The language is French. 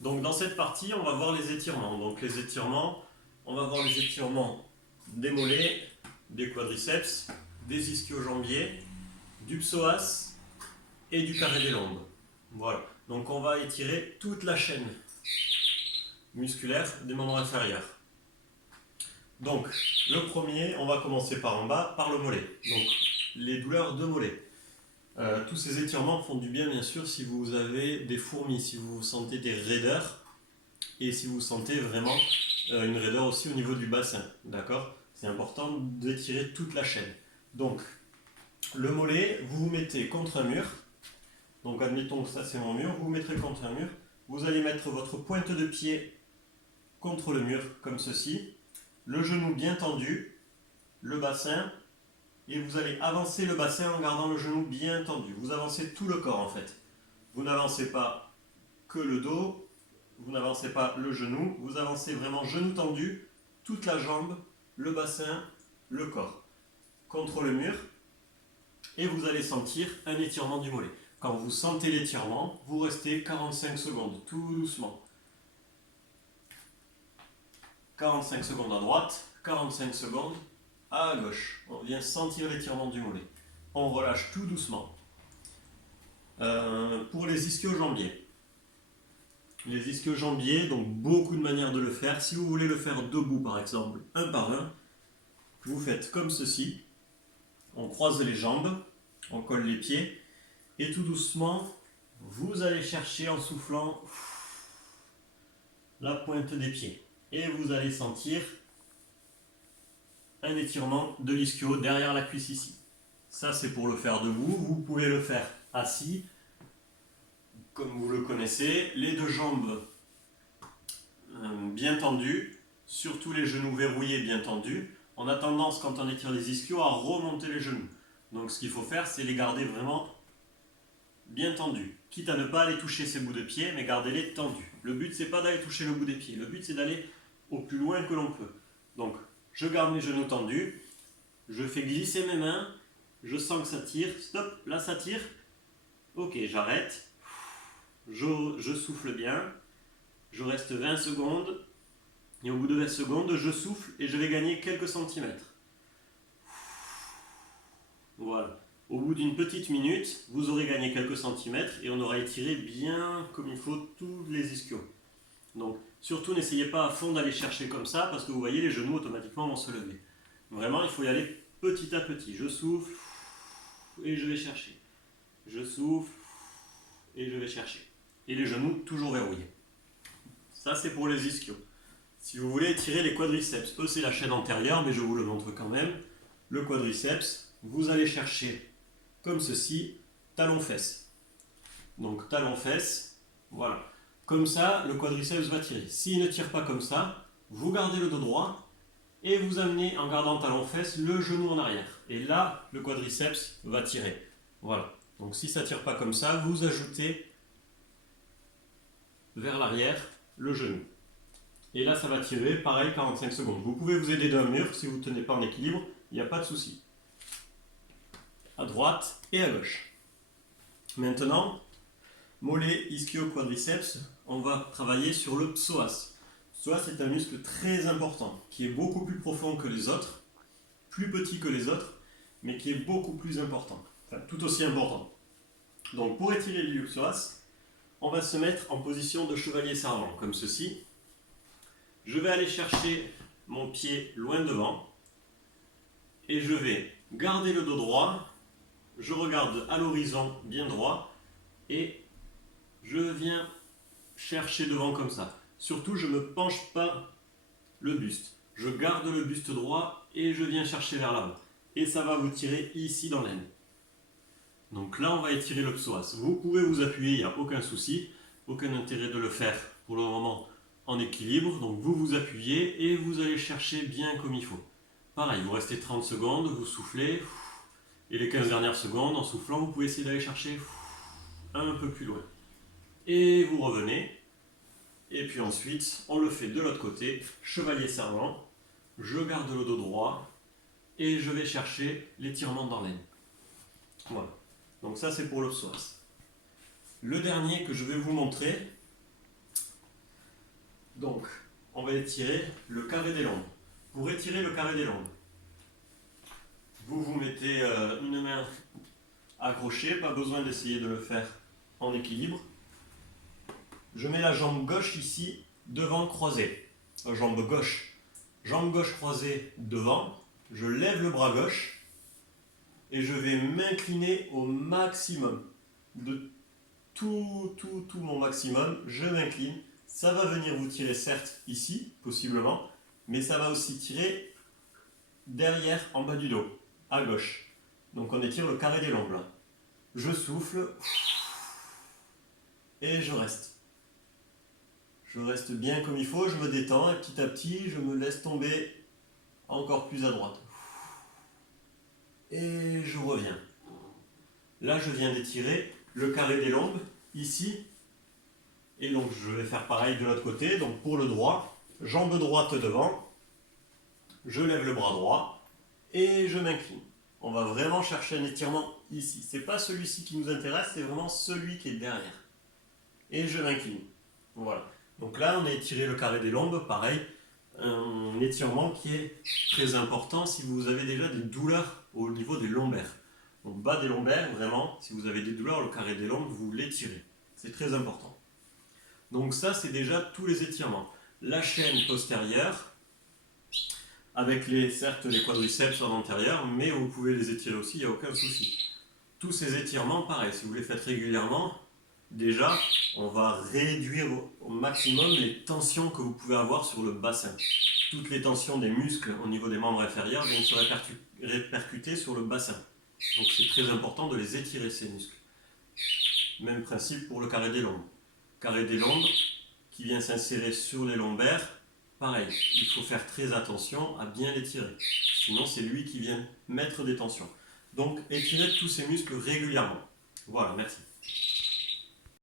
Donc dans cette partie, on va voir les étirements. Donc les étirements, on va voir les étirements des mollets, des quadriceps, des ischio-jambiers, du psoas et du carré des lombes. Voilà. Donc on va étirer toute la chaîne musculaire des membres inférieurs. Donc le premier, on va commencer par en bas, par le mollet. Donc les douleurs de mollet. Tous ces étirements font du bien sûr si vous avez des fourmis, si vous sentez des raideurs et si vous sentez vraiment une raideur aussi au niveau du bassin. D'accord? C'est important d'étirer toute la chaîne. Donc le mollet, vous vous mettez contre un mur. Donc admettons que ça c'est mon mur, vous vous mettrez contre un mur. Vous allez mettre votre pointe de pied contre le mur comme ceci. Le genou bien tendu, le bassin. Et vous allez avancer le bassin en gardant le genou bien tendu. Vous avancez tout le corps en fait. Vous n'avancez pas que le dos, vous n'avancez pas le genou, vous avancez vraiment genou tendu, toute la jambe, le bassin, le corps. Contre le mur, et vous allez sentir un étirement du mollet. Quand vous sentez l'étirement, vous restez 45 secondes, tout doucement. 45 secondes à droite, 45 secondes à gauche. On vient sentir l'étirement du mollet. On relâche tout doucement. Pour les ischio-jambiers. Les ischio-jambiers, donc beaucoup de manières de le faire. Si vous voulez le faire debout par exemple, un par un, vous faites comme ceci. On croise les jambes, on colle les pieds et tout doucement, vous allez chercher en soufflant la pointe des pieds. Et vous allez sentir un étirement de l'ischio derrière la cuisse ici. Ça c'est pour le faire debout. Vous pouvez le faire assis, comme vous le connaissez. Les deux jambes bien tendues, surtout les genoux verrouillés bien tendus. On a tendance quand on étire les ischios à remonter les genoux. Donc ce qu'il faut faire, c'est les garder vraiment bien tendus. Quitte à ne pas aller toucher ces bouts de pied, mais gardez-les tendus. Le but c'est pas d'aller toucher le bout des pieds. Le but c'est d'aller au plus loin que l'on peut. Donc je garde mes genoux tendus, je fais glisser mes mains, je sens que ça tire, stop, là ça tire, ok j'arrête, je souffle bien, je reste 20 secondes, et au bout de 20 secondes je souffle et je vais gagner quelques centimètres. Voilà, au bout d'une petite minute, vous aurez gagné quelques centimètres et on aura étiré bien comme il faut tous les ischios. Donc surtout n'essayez pas à fond d'aller chercher comme ça parce que vous voyez les genoux automatiquement vont se lever. Vraiment il faut y aller petit à petit. Je souffle et je vais chercher. Je souffle et je vais chercher. Et les genoux toujours verrouillés. Ça c'est pour les ischios. Si vous voulez étirer les quadriceps, eux c'est la chaîne antérieure mais je vous le montre quand même. Le quadriceps, vous allez chercher comme ceci, talon-fesse. Donc talon-fesse, voilà. Comme ça, le quadriceps va tirer. S'il ne tire pas comme ça, vous gardez le dos droit et vous amenez, en gardant talon-fesse, le genou en arrière. Et là, le quadriceps va tirer. Voilà. Donc si ça ne tire pas comme ça, vous ajoutez vers l'arrière le genou. Et là, ça va tirer, pareil, 45 secondes. Vous pouvez vous aider d'un mur si vous ne tenez pas en équilibre, il n'y a pas de souci. À droite et à gauche. Maintenant, mollet, ischio, quadriceps, on va travailler sur le psoas. Le psoas est un muscle très important, qui est beaucoup plus profond que les autres, plus petit que les autres, mais qui est beaucoup plus important, enfin tout aussi important. Donc pour étirer le psoas, on va se mettre en position de chevalier servant, comme ceci. Je vais aller chercher mon pied loin devant, et je vais garder le dos droit, je regarde à l'horizon bien droit, et je viens chercher devant comme ça. Surtout, je ne me penche pas le buste. Je garde le buste droit et je viens chercher vers l'avant. Et ça va vous tirer ici dans l'aine. Donc là, on va étirer le psoas. Vous pouvez vous appuyer, il n'y a aucun souci. Aucun intérêt de le faire pour le moment en équilibre. Donc vous vous appuyez et vous allez chercher bien comme il faut. Pareil, vous restez 30 secondes, vous soufflez. Et les 15 dernières secondes, en soufflant, vous pouvez essayer d'aller chercher un peu plus loin. Et vous revenez. Et puis ensuite, on le fait de l'autre côté, chevalier servant. Je garde le dos droit et je vais chercher l'étirement dans l'aine. Voilà. Donc ça c'est pour le psoas. Le dernier que je vais vous montrer, Donc, on va étirer le carré des lombes. Pour étirer le carré des lombes, vous vous mettez une main accrochée, pas besoin d'essayer de le faire en équilibre. Je mets la jambe gauche ici, devant croisée. Jambe gauche croisée devant. Je lève le bras gauche et je vais m'incliner au maximum. De tout mon maximum, je m'incline. Ça va venir vous tirer certes ici, possiblement, mais ça va aussi tirer derrière, en bas du dos, à gauche. Donc on étire le carré des lombes là. Je souffle et je reste. Je reste bien comme il faut, je me détends et petit à petit, je me laisse tomber encore plus à droite. Et je reviens. Là, je viens d'étirer le carré des lombes, ici. Et donc, je vais faire pareil de l'autre côté. Donc, pour le droit, jambe droite devant. Je lève le bras droit et je m'incline. On va vraiment chercher un étirement ici. Ce n'est pas celui-ci qui nous intéresse, c'est vraiment celui qui est derrière. Et je m'incline. Voilà. Donc là, on a étiré le carré des lombes, pareil, un étirement qui est très important si vous avez déjà des douleurs au niveau des lombaires. Donc bas des lombaires, vraiment, si vous avez des douleurs, le carré des lombes, vous l'étirez. C'est très important. Donc ça, c'est déjà tous les étirements. La chaîne postérieure, avec certes les quadriceps en antérieur, mais vous pouvez les étirer aussi, il n'y a aucun souci. Tous ces étirements, pareil, si vous les faites régulièrement, déjà, on va réduire au maximum les tensions que vous pouvez avoir sur le bassin. Toutes les tensions des muscles au niveau des membres inférieurs viennent se répercuter sur le bassin. Donc c'est très important de les étirer, ces muscles. Même principe pour le carré des lombes. Carré des lombes qui vient s'insérer sur les lombaires, pareil, il faut faire très attention à bien l'étirer. Sinon c'est lui qui vient mettre des tensions. Donc étirez tous ces muscles régulièrement. Voilà, merci.